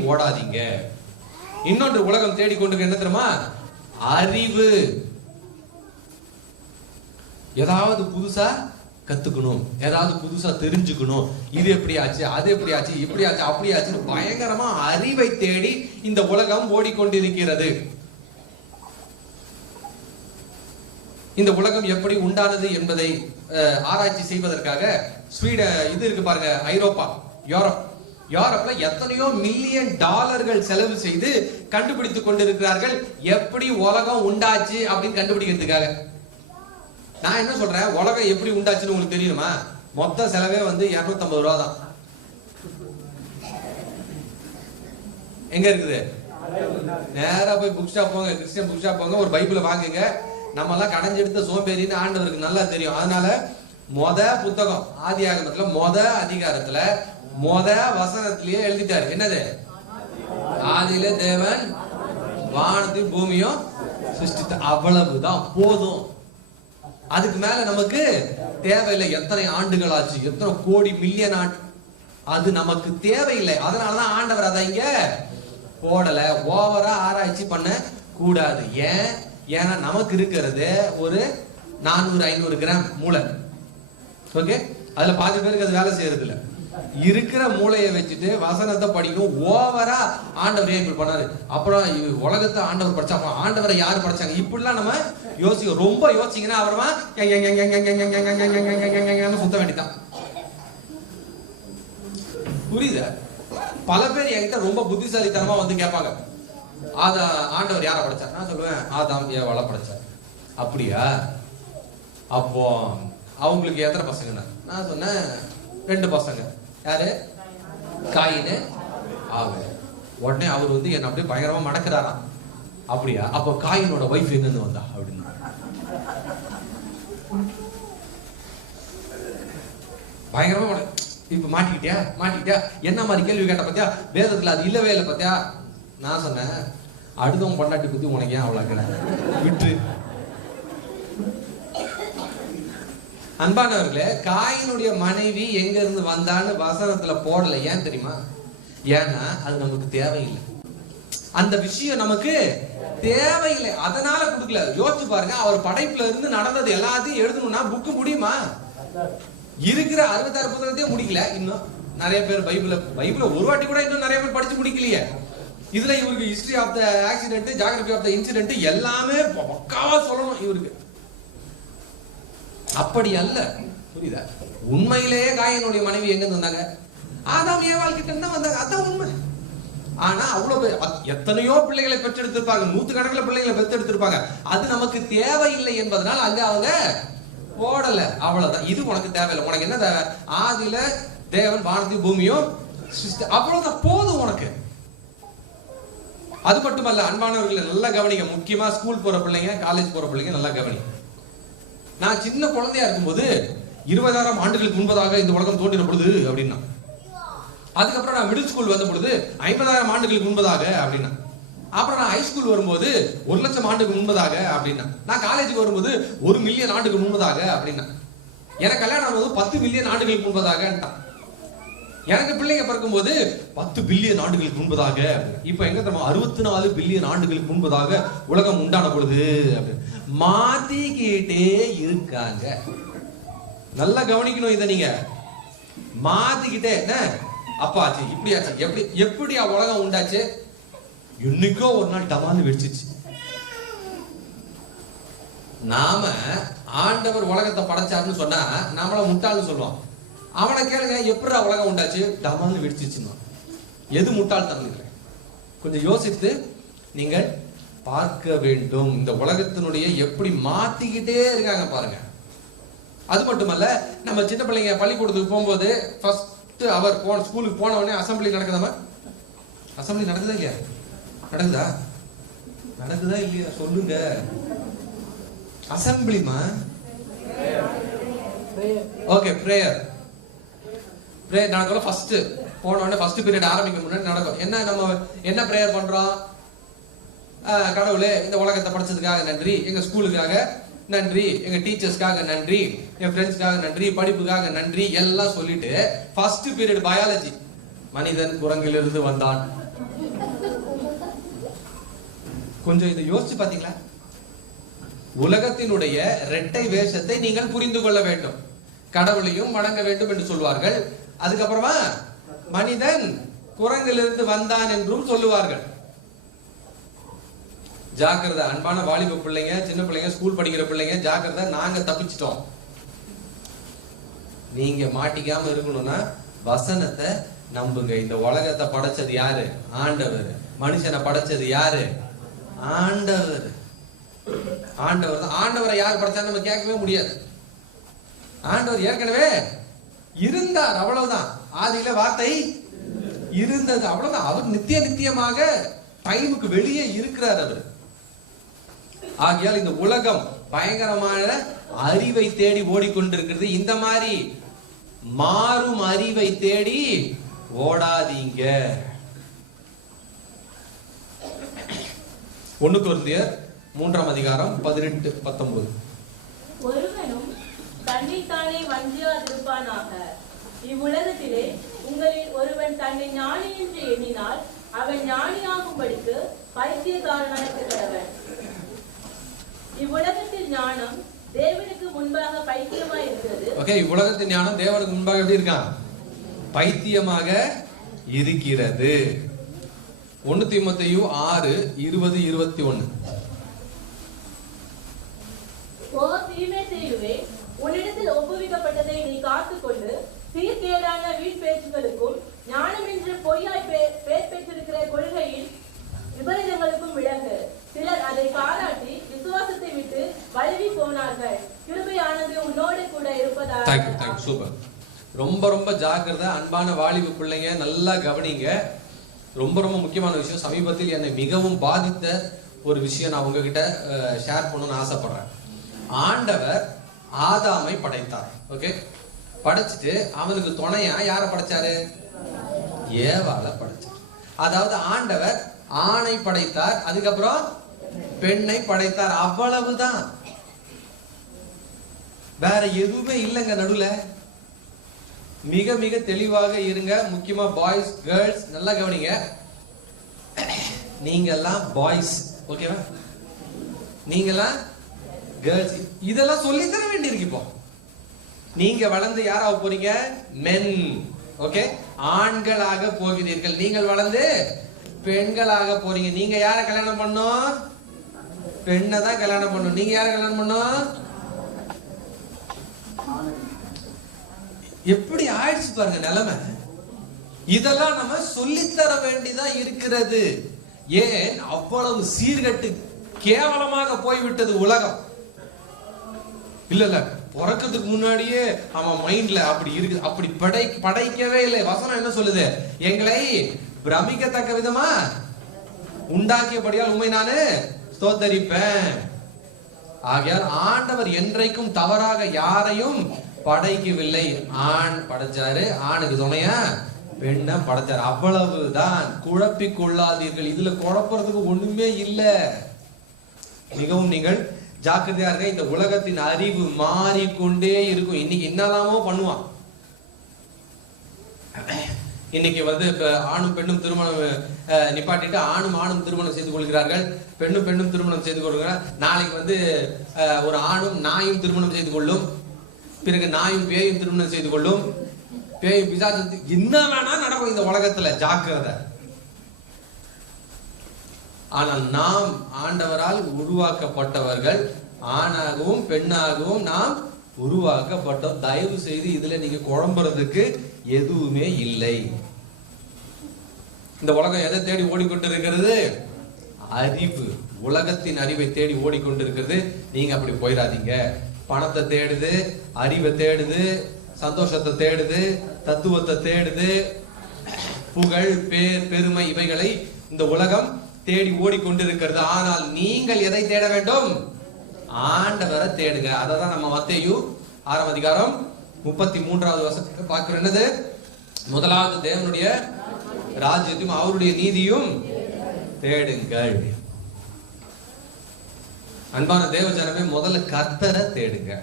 ஓடாதீங்க. இன்னொன்று உலகம் தேடிக்கொண்டு என்ன தெரியுமா? அறிவு. ஏதாவது புதுசா கத்துக்கணும். ஏதாவது புதுசா தெரிஞ்சுக்கணும். இது எப்படி ஆச்சு அது எப்படி ஆச்சு இப்படி ஆச்சு அப்படி ஆச்சுன்னு பயங்கரமா அறிவை தேடி இந்த உலகம் ஓடிக்கொண்டிருக்கிறது. இந்த உலகம் எப்படி உண்டானது என்பதை ஆராய்ச்சி செய்வதற்காக ஸ்வீட இது இருக்கு பாருங்க ஐரோப்பா யூரோப். யூரோப்ல எத்தனையோ மில்லியன் டாலர்கள் செலவு செய்து கண்டுபிடித்துக் கொண்டிருக்கிறார்கள். எப்படி உலகம் உண்டாச்சு அப்படின்னு கண்டுபிடிக்கிறதுக்காக. நான் என்ன சொல்றேன்? உலகம் எப்படி உண்டாச்சுன்னு உங்களுக்கு தெரியுமா? மொத்த செலவே வந்து 250 ரூபா தான். எங்க இருக்குது? நேரா போய் புக் ஷாப் போங்க கிறிஸ்டியன் புக் ஷாப் போங்க ஒரு பைபிளை வாங்குங்க. நம்ம எல்லாம் கடைஞ்செடுத்த சோம்பேறின்னு ஆண்டவருக்கு நல்லா தெரியும். அதனால மொத புத்தகம் ஆதி ஆகமத்துல மொத அதிகாரத்துல மொத வசனத்திலேயே எழுதிட்டாரு. என்னது? ஆதியில தேவன் வானத்தையும் பூமியும் சிருஷ்டித்த. அவ்வளவுதான் போதும். அதுக்கு மேல நமக்கு தேவையில்லை. எத்தனை ஆண்டுகள் ஆச்சு? எத்தனை கோடி மில்லியன் ஆண்டு அது நமக்கு தேவையில்லை. அதனாலதான் ஆண்டவர் அதை இங்க போடல. ஓவரா ஆராய்ச்சி பண்ண கூடாது. ஏன்? ஏன்னா நமக்கு இருக்கிறது ஒரு நானூறு ஐநூறு கிராம் மூளை. ஓகே அதுல பாதி பேருக்கு அது வேலை செய்யறது இல்ல இருக்கிற மூளையை வச்சுட்டு வசனத்தை படிக்கணும் ஓவரா ஆண்டவரே இப்படி பண்ணாரு அப்புறம் உலகத்தை ஆண்டவர் படிச்சாங்க ஆண்டவரை யார் படிச்சாங்க இப்படிலாம் நம்ம யோசிக்க ரொம்ப யோசிச்சிங்கன்னா அப்புறமா சுத்த வேண்டிதான் புரியுதா பல பேர் என்கிட்ட ரொம்ப புத்திசாலித்தனமா வந்து கேட்பாங்க ஆதா ஆண்டவர் யாரை படைச்சார் நான் சொல்லுவேன் ஆதாம் ஏவாளை படைச்சார் அப்படியா அப்போ அவங்களுக்கு எத்தனை பசங்கண்ணா நான் சொன்னேன் ரெண்டு பசங்க. யாரு? காயினு. ஆவு. உடனே அவர் வந்து என்ன அப்படியே பயங்கரமா மடக்கிறாராம். அப்படியா? அப்போ காயினோட ஒய்ஃப் எங்கிருந்து வந்தா அப்படின்னு. பயங்கரமா இப்ப மாட்டிக்கிட்டியா? மாட்டிக்கிட்டியா? என்ன மாதிரி கேள்வி கேட்ட பாத்தியா? வேதத்துல அது இல்லவே இல்லை பத்தியா? நான் சொன்னேன் அடுத்தவங்க பொண்டாட்டி பத்தி உனக்கு ஏன் அவ்வளவு விட்டு. அன்பானவர்களே காயினுடைய மனைவி எங்க இருந்து வந்தான்னு வசனத்துல போடல. ஏன் தெரியுமா? ஏன்னா அது நமக்கு தேவையில்லை. அந்த விஷயம் நமக்கு தேவையில்லை. அதனால கொடுக்கல. யோசிச்சு பாருங்க அவர் படைப்புல இருந்து நடந்தது எல்லாத்தையும் எழுதணும்னா புக்கு முடியுமா? இருக்கிற அறுபத்தாறு புத்தகத்தையும் முடிக்கல. இன்னும் நிறைய பேர் பைபிள பைபிள ஒரு வாட்டி கூட இன்னும் நிறைய பேர் படிச்சு முடிக்கலையே. இதுல இவருக்கு history of the accident geography of the incident எல்லாமே பக்காவா சொல்லணும் இவருக்கு. அப்படி அல்ல. புரியுதா? உண்மையிலேயே காயனுடைய மனைவி எங்க இருந்தாங்க ஆதாம் ஏவாள் கிட்ட இருந்தா வந்தாங்க. அதான் உண்மை. ஆனா அவ்வளவு எத்தனையோ பிள்ளைகளை பெற்றெடுத்திருப்பாங்க. நூத்து கணக்கில் பிள்ளைகளை பெற்றெடுத்திருப்பாங்க. அது நமக்கு தேவையில்லை என்பதனால் அங்க அவங்க போடல. அவ்வளவுதான். இது உனக்கு தேவையில்லை. உனக்கு என்ன தேவை? ஆதியில தேவன் வானத்தையும் பூமியும் அவ்வளவுதான். போதும் உனக்கு. அது மட்டுமல்ல அன்பானவர்களை நல்லா கவனிங்க. முக்கியமா ஸ்கூல் போற பிள்ளைங்க காலேஜ் போற பிள்ளைங்க நல்லா கவனிங்க. நான் சின்ன குழந்தையா இருக்கும்போது இருபதாயிரம் ஆண்டுகளுக்கு முன்பதாக இந்த உலகம் தோன்றின பொழுது அப்படின்னா. அதுக்கப்புறம் நான் மிடில் ஸ்கூல் வந்த பொழுது ஐம்பதாயிரம் ஆண்டுகளுக்கு முன்பதாக அப்படின்னா. அப்புறம் நான் ஹை ஸ்கூல் வரும்போது ஒரு லட்சம் ஆண்டுக்கு முன்பதாக அப்படின்னா. நான் காலேஜுக்கு வரும்போது ஒரு மில்லியன் ஆண்டுக்கு முன்பதாக அப்படின்னா. எனக்கு கல்யாணம் ஆகும்போது பத்து மில்லியன் ஆண்டுகளுக்கு முன்பதாகன்ட்டான். எனக்கு பிள்ளைங்க பிறக்கும்போது பத்து பில்லியன் ஆண்டுகளுக்கு முன்பதாக இப்ப எங்க தெரியுமா? அறுபத்தி நாலு பில்லியன் ஆண்டுகளுக்கு முன்பதாக உலகம் உண்டான பொழுது அப்படின்னு. மாத்திக்கிட்டே இருக்காங்க. நல்லா கவனிக்கணும் இதை நீங்க. மாத்திக்கிட்டே என்ன? அப்பாச்சு இப்படியாச்சு இப்படி ஆச்சு எப்படி எப்படி உலகம் உண்டாச்சு? என்னைக்கோ ஒரு நாள் டமான்னு வெடிச்சிச்சு. நாம ஆண்டவர் உலகத்தை படைச்சாருன்னு சொன்னா நாமள முட்டாள்னு சொல்லுவோம் அவனை கேளுங்க எப்படிடா உலகம் உண்டாச்சு? டமால்னு வெடிச்சிச்சுன்னா எது முட்டாள்தனம் இல்லை. கொஞ்சம் யோசித்து நீங்கள் பார்க்க வேண்டும். இந்த உலகத்தினுடைய எப்படி மாத்திக்கிட்டே இருக்காங்க பாருங்க. அது மட்டுமல்ல நம்ம சின்ன பிள்ளைங்க பள்ளிக்கூடத்துக்கு போகும்போது ஃபர்ஸ்ட் அவர் போன ஸ்கூலுக்கு போன உடனே அசம்பிளி நடக்குதாமா அசம்பிளி நடக்குதா இல்லையா? நடக்குதா? நடக்குதா இல்லையா? சொல்லுங்க. அசம்பிளிமா ஓகே ப்ரேயர் ப்ரேயர் நடக்கல ஃபர்ஸ்ட் போன உடனே ஃபர்ஸ்ட் பீரியட் ஆரம்பிக்க முன்னாடி நடக்கும். என்ன நம்ம என்ன ப்ரேயர் பண்றோம்? ஆஹ் கடவுளே இந்த உலகத்தை படைச்சதுக்காக நன்றி. எங்க ஸ்கூலுக்காக நன்றி. எங்க டீச்சர்ஸ்க்காக நன்றி. என் ஃப்ரெண்ட்ஸ்க்காக நன்றி. படிப்புக்காக நன்றி. எல்லாம் சொல்லிட்டு ஃபர்ஸ்ட் பீரியட் பயாலஜி மனிதன் குரங்கிலிருந்து வந்தான். கொஞ்சம் இதை யோசிச்சு பாத்தீங்களா? உலகத்தினுடைய இரட்டை வேஷத்தை நீங்கள் புரிந்து கொள்ள வேண்டும். கடவுளையும் வணங்க வேண்டும் என்று சொல்வார்கள். அதுக்கப்புறமா மனிதன் குரங்கிலிருந்து வந்தான் என்றும் சொல்லுவார்கள். ஜாக்கிரதை அன்பான வாலிப பிள்ளைங்க சின்ன பிள்ளைங்க ஸ்கூல் படிக்கிற பிள்ளைங்க ஜாக்கிரதை நாங்க தப்பிச்சிட்டோம். நீங்க மாட்டிக்காம இருக்கணும்னா வசனத்தை நம்புங்க. இந்த உலகத்தை படைச்சது யாரு? ஆண்டவர். மனுஷனை படைச்சது யாரு? ஆண்டவர். ஆண்டவர் தான். ஆண்டவரை யார் படைச்சா நம்ம கேட்கவே முடியாது. ஆண்டவர் ஏற்கனவே இருந்தார் அவ்வளவுதான். ஆதியில வார்த்தை இருந்தது. அவ்வளவுதான். அவர் நித்திய நித்தியமாக டைமுக்கு வெளியே இருக்கிறார் அவர். ஆகையால் இந்த உலகம் பயங்கரமான அறிவை தேடி ஓடிக்கொண்டிருக்கிறது. இந்த மாதிரி மாறும் அறிவை தேடி ஓடாதீங்க. ஒன்னு குருந்தியர் மூன்றாம் அதிகாரம் பதினெட்டு பத்தொன்பது. ஒருவனும் தன்னைத்தானே வஞ்சியாதிருப்பானாக. இவ்வுலகத்திலே உங்களில் ஒருவன் தன்னை ஞானி என்று எண்ணினால் அவன் ஞானியாகும்படிக்கு பைத்தியக்காரனாக இருக்கிறவன் இவ்வுலகத்தில் ஞானம் தேவனுக்கு முன்பாக பைத்தியமாய் இருக்கிறது. ஓகே உலகத்தின் ஞானம் தேவனுக்கு முன்பாக எப்படி இருக்கான் பைத்தியமாக இருக்கிறது. ஒண்ணு தீமத்தையு ஆறு இருபது இருபத்தி ஒண்ணு ஓ தீமை செய்யுவே நேரான வீண் பேச்சுகளுக்கும் என்று பொய்யாய் பேர் பெற்றிருக்கிற கொள்கையின் விபரீதங்களுக்கும் விலகு. சிலர் அதை பாராட்டி விசுவாசத்தை விட்டு வழுவி போனார்கள். கிருபையானது உன்னோடு கூட இருப்பதாக தேங்க்யூ சூப்பர் ரொம்ப ரொம்ப ஜாக்கிரதை அன்பான வாலிபு பிள்ளைங்க நல்லா கவனிங்க. ரொம்ப ரொம்ப முக்கியமான விஷயம் சமீபத்தில் என்னை மிகவும் பாதித்த ஒரு விஷயம் நான் உங்ககிட்ட ஷேர் பண்ணணும்னு ஆசைப்படுறேன். ஆண்டவர் ஆதாமை படைத்தார். ஓகே படைச்சிட்டு அவனுக்கு துணையா யாரை படைச்சாரு? ஏவால படைச்சார். அதாவது ஆண்டவர் ஆணை படைத்தார் அதுக்கப்புறம் பெண்ணை படைத்தார். அவ்வளவுதான். வேற எதுவுமே இல்லைங்க நடுவுல. மிக மிக தெளிவாக இருங்க. முக்கியமா பாய்ஸ் கேர்ள்ஸ் நல்லா கவனிங்க. நீங்கெல்லாம் பாய்ஸ் ஓகேவா நீங்கெல்லாம் கேர்ள்ஸ் இதெல்லாம் சொல்லி தர வேண்டியிருக்கு இப்போ. நீங்க வளர்ந்து யாராக போறீங்க? மென் ஓகே ஆண்களாக போகிறீர்கள். நீங்கள் வளர்ந்து பெண்களாக போறீங்க. நீங்க யார கல்யாணம் பண்ணோம்? பெண்ணை தான் கல்யாணம் பண்ணும். நீங்க யார கல்யாணம் பண்ணோம்? எப்படி ஆயிடுச்சு பாருங்க நிலைமை. இதெல்லாம் நம்ம சொல்லித்தர வேண்டியதா இருக்கிறது. ஏன்? அவ்வளவு சீர்கட்டு கேவலமாக போய்விட்டது உலகம். இல்ல இல்ல. பிறக்கிறதுக்கு முன்னாடியே அவன் மைண்ட்ல அப்படி இருக்கு அப்படி படை படைக்கவே இல்லை. வசனம் என்ன சொல்லுது? எங்களை பிரமிக்கத்தக்க விதமா உண்டாக்கியபடியால் உண்மை நானு ஸ்தோத்தரிப்பேன். ஆகையால் ஆண்டவர் என்றைக்கும் தவறாக யாரையும் படைக்கவில்லை. ஆண் படைச்சாரு ஆணுக்கு துணையா பெண்ணை படைச்சாரு. அவ்வளவுதான். குழப்பிக் கொள்ளாதீர்கள் இதுல குழப்பறதுக்கு ஒண்ணுமே இல்லை. மிகவும் நீங்கள் ஜாக்கிரதையா இருக்க இந்த உலகத்தின் அறிவு மாறிக்கொண்டே இருக்கும். இன்னைக்கு என்னதாமோ பண்ணுவான். இன்னைக்கு வந்து இப்போ ஆணும் பெண்ணும் திருமணம் அஹ், நிப்பாட்டிட்டு ஆணும் ஆணும் திருமணம் செய்து கொள்கிறார்கள். பெண்ணும் பெண்ணும் திருமணம் செய்து கொள்கிறார். நாளைக்கு வந்து ஒரு ஆணும் நாயும் திருமணம் செய்து கொள்ளும். பிறகு நாயும் பேயும் திருமணம் செய்து கொள்ளும். பேயும் பிசாசு என்ன வேணா நடக்கும் இந்த உலகத்துல. ஜாக்கிரதை. ஆனால் நாம் ஆண்டவரால் உருவாக்கப்பட்டவர்கள் ஆணாகவும் பெண்ணாகவும் நாம் உருவாக்கப்பட்டோம். தயவு செய்து இதுல நீங்க குழம்புறதுக்கு எதுவுமே இல்லை. இந்த உலகம் எதை தேடி ஓடிக்கொண்டிருக்கிறது? அறிவு. உலகத்தின் அறிவை தேடி ஓடிக்கொண்டிருக்கிறது. நீங்க அப்படி போயிடாதீங்க. பணத்தை தேடுது அறிவை தேடுது சந்தோஷத்தை தேடுது தத்துவத்தை தேடுது புகழ் பேர் பெருமை இவைகளை இந்த உலகம் தேடி ஓடிக்கொண்டிருக்கிறது. ஆனால் நீங்கள் எதை தேட வேண்டும்? ஆண்டவரை தேடுங்க. அதை தான் நம்ம மத்தேயு ஆறாம் அதிகாரம் முப்பத்தி மூன்றாவது வருஷத்துக்கு பார்க்கிறோம் என்னது? முதலாவது தேவனுடைய ராஜ்யத்தையும் அவருடைய நீதியும் தேடுங்கள். அன்பான தேவ ஜனமே முதல்ல கர்த்தரை தேடுங்க.